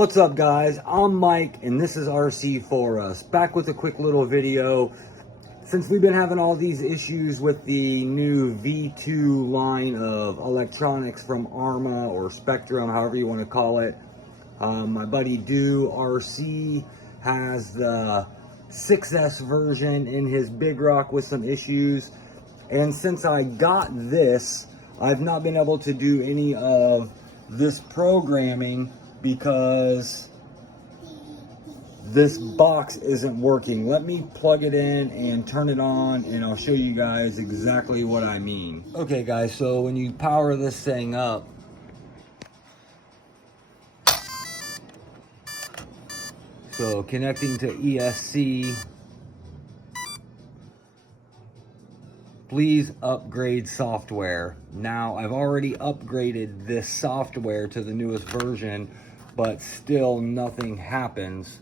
What's up guys, I'm Mike and this is RC for Us, back with a quick little video. Since we've been having all these issues with the new V2 line of electronics from ARRMA or SPEKTRUM, however you want to call it, my buddy Do RC has the 6S version in his Big Rock with some issues, and since I got this, I've not been able to do any of this programming because this box isn't working. Let me plug it in and turn it on and I'll show you guys exactly what I mean. Okay guys, so when you power this thing up, so connecting to ESC, please upgrade software. Now I've already upgraded this software to the newest version, but still nothing happens.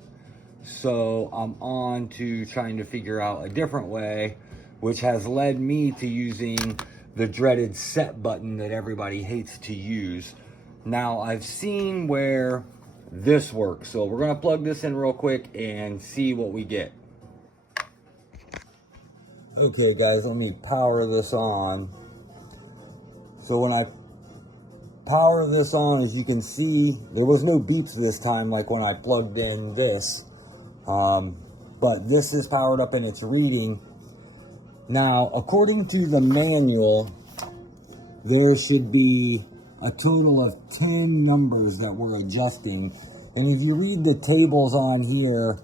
So I'm on to trying to figure out a different way, which has led me to using the dreaded set button that everybody hates to use. Now I've seen where this works, so we're gonna plug this in real quick and see what we get. Okay guys, let me power this on. So when I power this on, as you can see, there was no beeps this time like when I plugged in this. But this is powered up and it's reading. Now, according to the manual, there should be a total of 10 numbers that we're adjusting. And if you read the tables on here,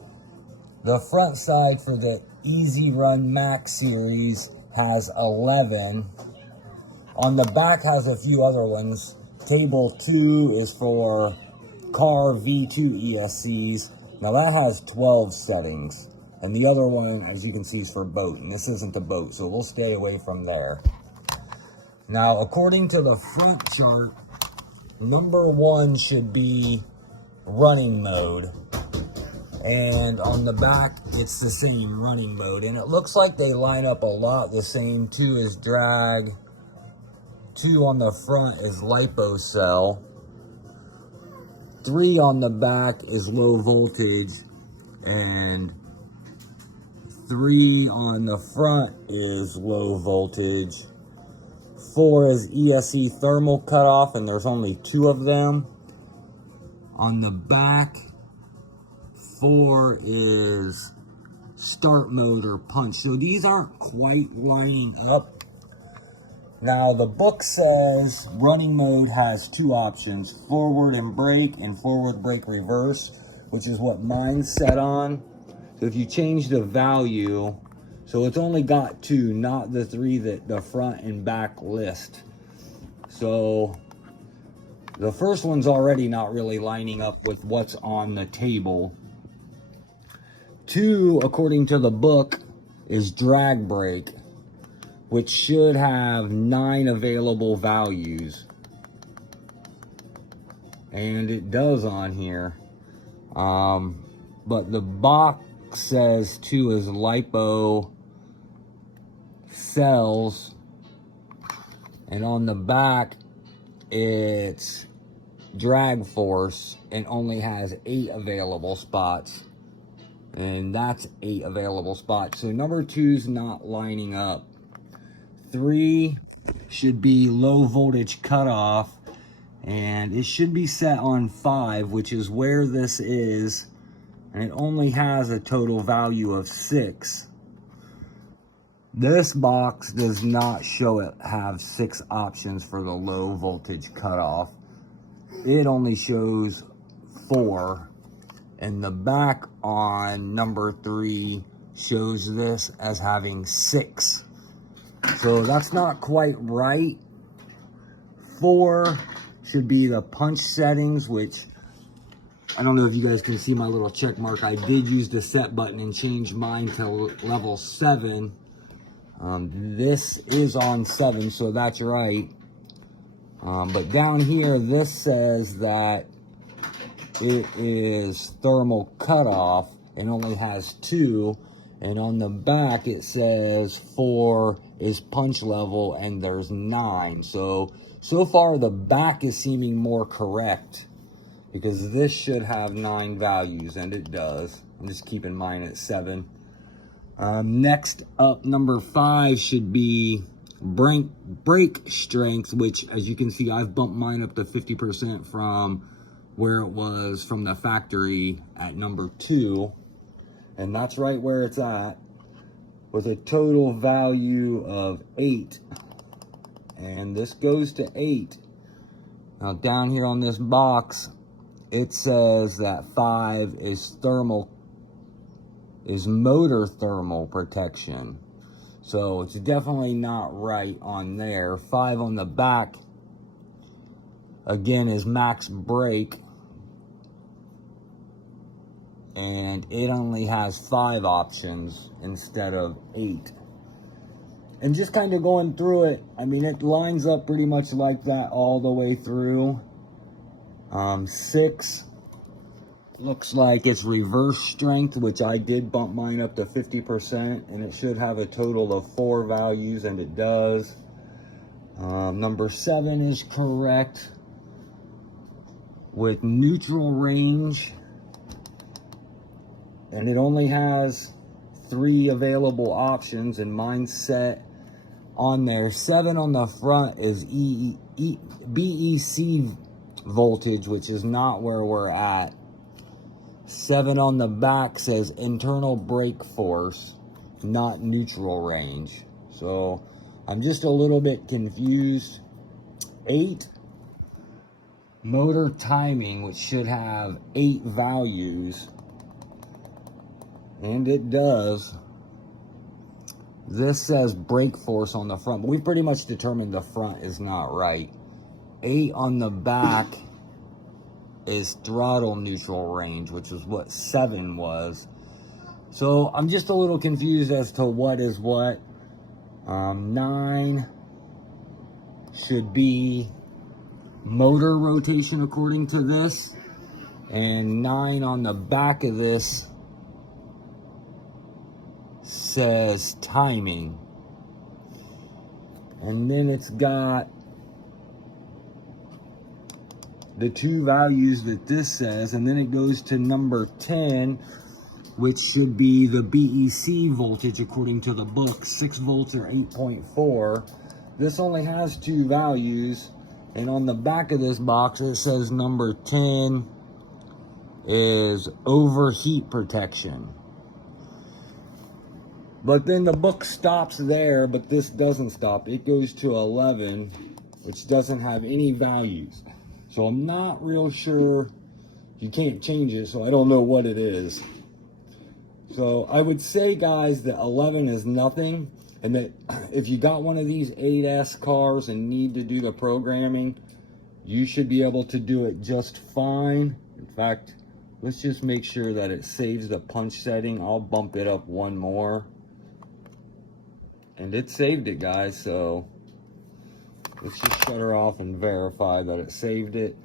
the front side for the Easy Run Max series has 11. On the back has a few other ones. Table 2 is for car V2 ESCs. Now that has 12 settings. And the other one, as you can see, is for boat. And this isn't a boat, so we'll stay away from there. Now, according to the front chart, number 1 should be running mode. And on the back, it's the same running mode. And it looks like they line up a lot the same. 2 is drag. 2 on the front is lipo cell. 3 on the back is low voltage. And 3 on the front is low voltage. 4 is ESC thermal cutoff, and there's only 2 of them. On the back, 4 is start mode or punch. So these aren't quite lining up. Now the book says running mode has 2 options, forward and brake and forward brake reverse, which is what mine's set on. So if you change the value, so it's only got 2, not the 3 that the front and back list. So the first one's already not really lining up with what's on the table. 2, according to the book, is drag brake, which should have 9 available values. And it does on here. But the box says 2 is lipo cells. And on the back, it's drag force and only has 8 available spots. And that's 8 available spots. So number 2's not lining up. 3 should be low voltage cutoff, and it should be set on 5, which is where this is, and it only has a total value of 6. This box does not show it have 6 options for the low voltage cutoff. It only shows 4, and the back on number 3 shows this as having 6. So that's not quite right. 4 should be the punch settings, which I don't know if you guys can see my little check mark. I did use the set button and change mine to level 7. This is on 7, so that's right. But down here, this says that it is thermal cutoff and only has 2. And on the back, it says 4 is punch level and there's 9. So far the back is seeming more correct. because this should have 9 values, and it does. I'm just keeping mine at 7. Next up, number 5 should be brake strength, which, as you can see, I've bumped mine up to 50% from where it was from the factory at number 2, and that's right where it's at, with a total value of 8, and this goes to 8. Now down here on this box, it says that 5 is motor thermal protection. So it's definitely not right on there. 5 on the back, again, is max brake. And it only has 5 options instead of 8. And just kind of going through it, I mean, it lines up pretty much like that all the way through. 6 looks like it's reverse strength, which I did bump mine up to 50%, and it should have a total of 4 values, and it does. Number 7 is correct with neutral range, and it only has 3 available options, and mine's set on there. 7 on the front is BEC voltage, which is not where we're at. 7 on the back says internal brake force, not neutral range. So I'm just a little bit confused. 8, motor timing, which should have 8 values, and it does. This says brake force on the front, but we've pretty much determined the front is not right. 8 on the back is throttle neutral range, which is what 7 was. So I'm just a little confused as to what is what. 9 should be motor rotation according to this, and 9 on the back of this says timing. And then it's got the 2 values that this says, and then it goes to number 10, which should be the BEC voltage according to the book, 6 volts or 8.4. This only has 2 values, and on the back of this box it says number 10 is overheat protection. But then the book stops there, but this doesn't stop. It goes to 11, which doesn't have any values. So I'm not real sure. You can't change it, so I don't know what it is. So I would say, guys, that 11 is nothing, and that if you got one of these 8S cars and need to do the programming, you should be able to do it just fine. In fact, let's just make sure that it saves the punch setting. I'll bump it up 1 more. And it saved it, guys, so let's just shut her off and verify that it saved it.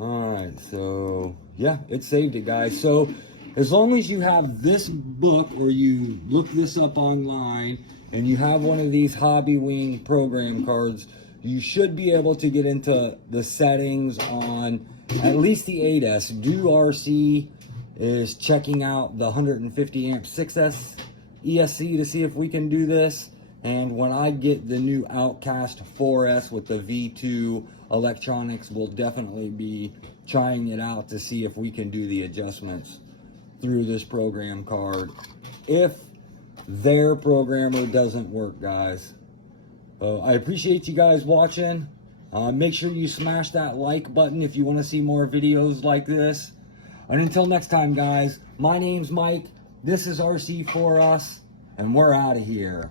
Alright, so yeah, it saved it, guys. So as long as you have this book, or you look this up online, and you have one of these Hobby Wing program cards, you should be able to get into the settings on at least the 8S. Do RC is checking out the 150 amp 6S ESC to see if we can do this. And when I get the new Outcast 4S with the V2 electronics, we'll definitely be trying it out to see if we can do the adjustments through this program card if their programmer doesn't work, guys. I appreciate you guys watching. Make sure you smash that like button if you want to see more videos like this. And until next time, guys, my name's Mike. This is RC4Us, and we're out of here.